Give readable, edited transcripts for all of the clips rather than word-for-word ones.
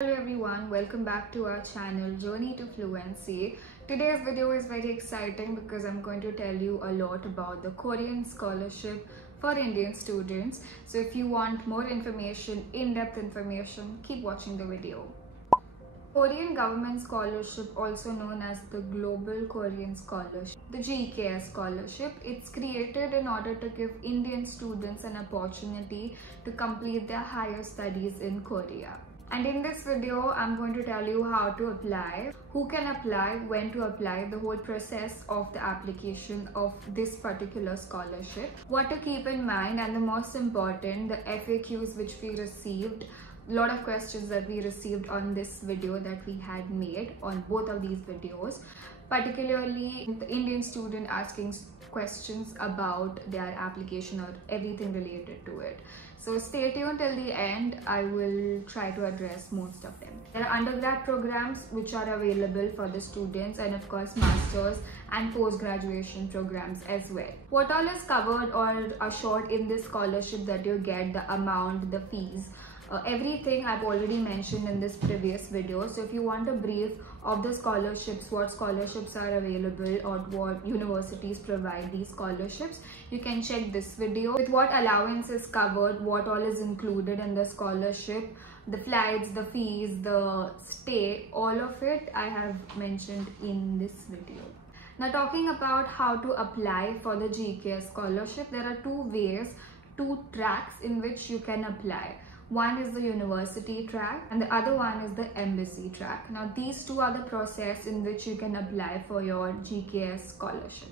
Hello everyone, welcome back to our channel Journey to Fluency. Today's video is very exciting because I'm going to tell you a lot about the Korean scholarship for Indian students. So if you want more information, in-depth information, keep watching the video. Korean Government Scholarship, also known as the Global Korean Scholarship, the GKS Scholarship, it's created in order to give Indian students an opportunity to complete their higher studies in Korea. And in this video, I'm going to tell you how to apply, who can apply, when to apply, the whole process of the application of this particular scholarship, what to keep in mind, and the most important, the FAQs which we received. A lot of questions that we received on this video that we had made on both of these videos, particularly the Indian student asking questions about their application or everything related to it. So stay tuned till the end. I will try to address most of them. There are undergrad programs which are available for the students, and of course masters and post-graduation programs as well. What all is covered or assured in this scholarship that you get, the amount, the fees, everything I've already mentioned in this previous video. So if you want a brief of the scholarships, what scholarships are available or what universities provide these scholarships, you can check this video with what allowance is covered, what all is included in the scholarship, the flights, the fees, the stay, all of it I have mentioned in this video. Now talking about how to apply for the GKS scholarship, there are two tracks in which you can apply. One is the university track and the other one is the embassy track. Now these two are the process in which you can apply for your GKS scholarship.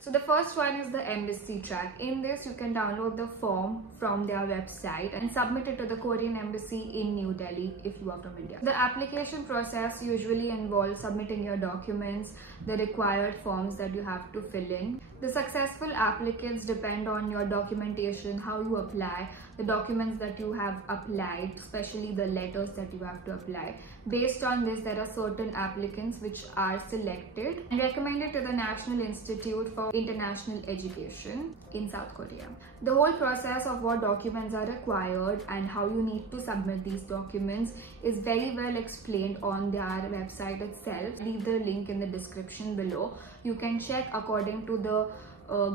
So the first one is the embassy track. In this you can download the form from their website and submit it to the Korean embassy in New Delhi if you are from India. The application process usually involves submitting your documents, the required forms that you have to fill in. The successful applicants depend on your documentation, how you apply, the documents that you have applied, especially the letters that you have to apply. Based on this, there are certain applicants which are selected and recommended to the National Institute for International Education in South Korea. The whole process of what documents are required and how you need to submit these documents is very well explained on their website itself. Leave the link in the description below. You can check according to the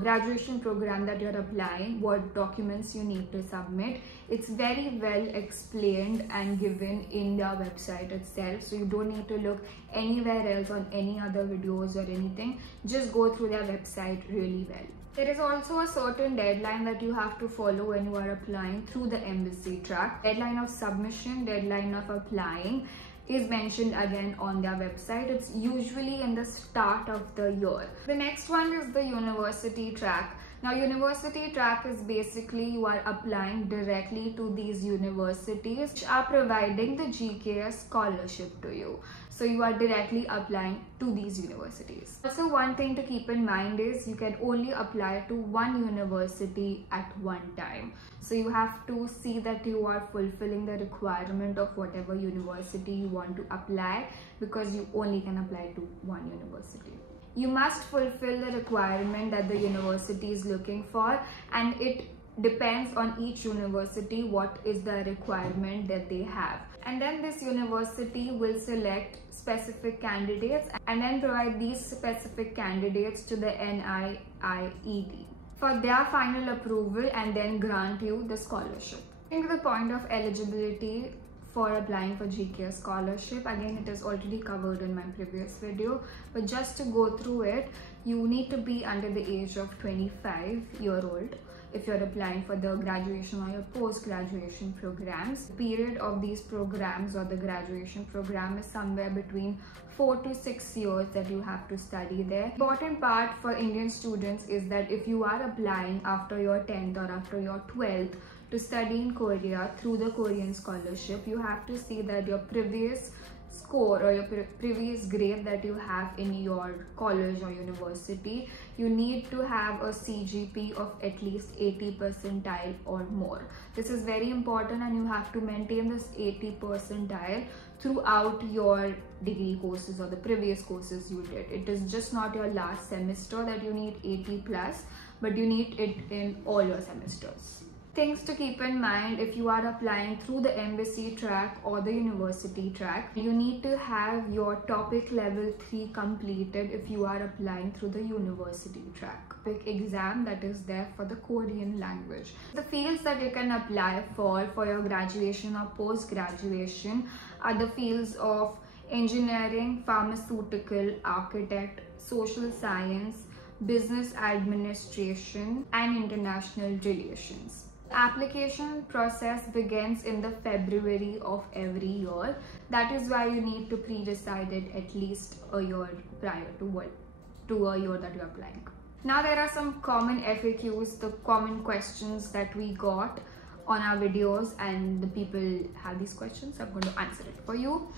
graduation program that you're applying, what documents you need to submit. It's very well explained and given in their website itself, so you don't need to look anywhere else on any other videos or anything. Just go through their website really well. There is also a certain deadline that you have to follow when you are applying through the embassy track. Deadline of submission, deadline of applying is mentioned again on their website. It's usually in the start of the year. The next one is the university track. Now university track is basically you are applying directly to these universities which are providing the GKS scholarship to you. So you are directly applying to these universities. Also, one thing to keep in mind is you can only apply to one university at one time. So you have to see that you are fulfilling the requirement of whatever university you want to apply, because you only can apply to one university. You must fulfill the requirement that the university is looking for, and it depends on each university what is the requirement that they have. And then this university will select specific candidates and then provide these specific candidates to the NIIED for their final approval and then grant you the scholarship. Coming to the point of eligibility for applying for GKS scholarship, again it is already covered in my previous video, but just to go through it, you need to be under the age of 25-year-old if you're applying for the graduation or your post-graduation programs. The period of these programs or the graduation program is somewhere between 4 to 6 years that you have to study there. The important part for Indian students is that if you are applying after your 10th or after your 12th to study in Korea through the Korean scholarship, you have to see that your previous score or your previous grade that you have in your college or university, you need to have a CGP of at least 80 percentile or more. This is very important, and you have to maintain this 80 percentile throughout your degree courses or the previous courses you did. It is just not your last semester that you need 80 plus, but you need it in all your semesters. Things to keep in mind if you are applying through the embassy track or the university track. You need to have your topic level 3 completed if you are applying through the university track. Big exam that is there for the Korean language. The fields that you can apply for your graduation or post-graduation are the fields of engineering, pharmaceutical, architect, social science, business administration, and international relations. Application process begins in the February of every year. That is why you need to pre-decide it at least a year prior to a year that you're applying. Now there are some common FAQs, the common questions that we got on our videos, and the people have these questions, so I'm going to answer it for you.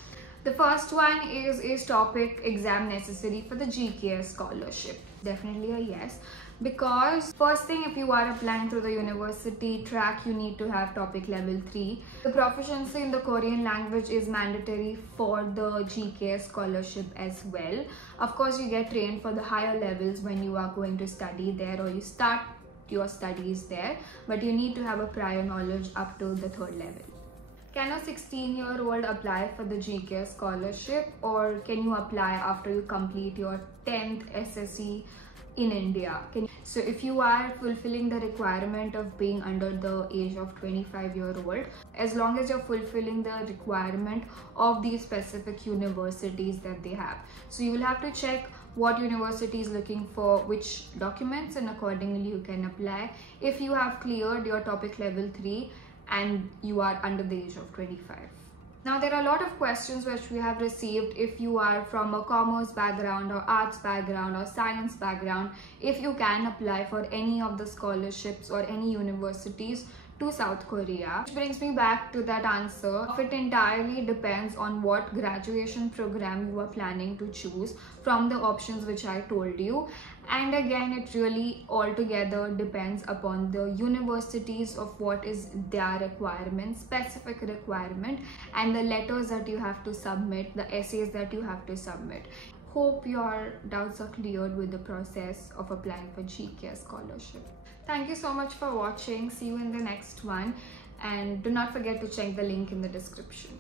The first one is topic exam necessary for the GKS scholarship? Definitely a yes, because first thing, if you are applying through the university track, you need to have topic level 3. The proficiency in the Korean language is mandatory for the GKS scholarship as well. Of course, you get trained for the higher levels when you are going to study there, or you start your studies there, but you need to have a prior knowledge up to the 3rd level. Can a 16-year-old apply for the GKS scholarship, or can you apply after you complete your 10th SSC in India? So if you are fulfilling the requirement of being under the age of 25-year-old, as long as you're fulfilling the requirement of these specific universities that they have. So you will have to check what university is looking for which documents, and accordingly you can apply if you have cleared your topic level 3 and you are under the age of 25. Now there are a lot of questions which we have received if you are from a commerce background or arts background or science background, if you can apply for any of the scholarships or any universities to South Korea. Which brings me back to that answer. It entirely depends on what graduation program you are planning to choose from the options which I told you. And again, it really altogether depends upon the universities of what is their requirement, specific requirement, and the letters that you have to submit, the essays that you have to submit. Hope your doubts are cleared with the process of applying for GKS scholarship. Thank you so much for watching. See you in the next one, and do not forget to check the link in the description.